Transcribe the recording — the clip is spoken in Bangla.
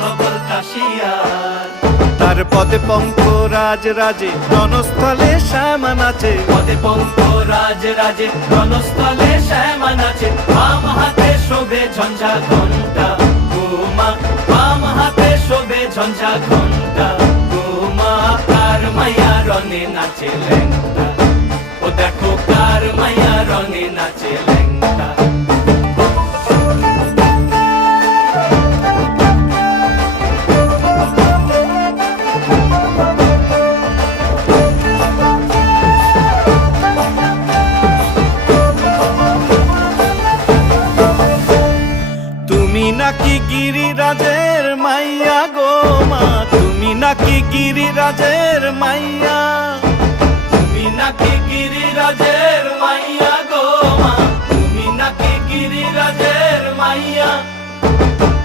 ধবল কাশিয়ার। তার পদে পঙ্ক রাজ রাজে রণস্থলে শ্যামা নাচে, পদে পঙ্ক রাজ রাজে রণস্থলে শ্যামা নাচে। বাম হাতে শোভে ঝঞ্ঝা ঘণ্টা উমা, বাম হাতে শোভে ঝঞ্ঝা ঘণ্টা উমা। কার মাইয়া রনে নাচে ল্যাংটা, ও দেখো কার মাইয়া রনে নাচে ল্যাংটা। তুমি নাকি গিরিরাজের মাইয়া গো মা, তুমি নাকি গিরিরাজের মাইয়া, তুমি নাকি গিরিরাজের মাইয়া গো মা, তুমি নাকি গিরিরাজের মাইয়া।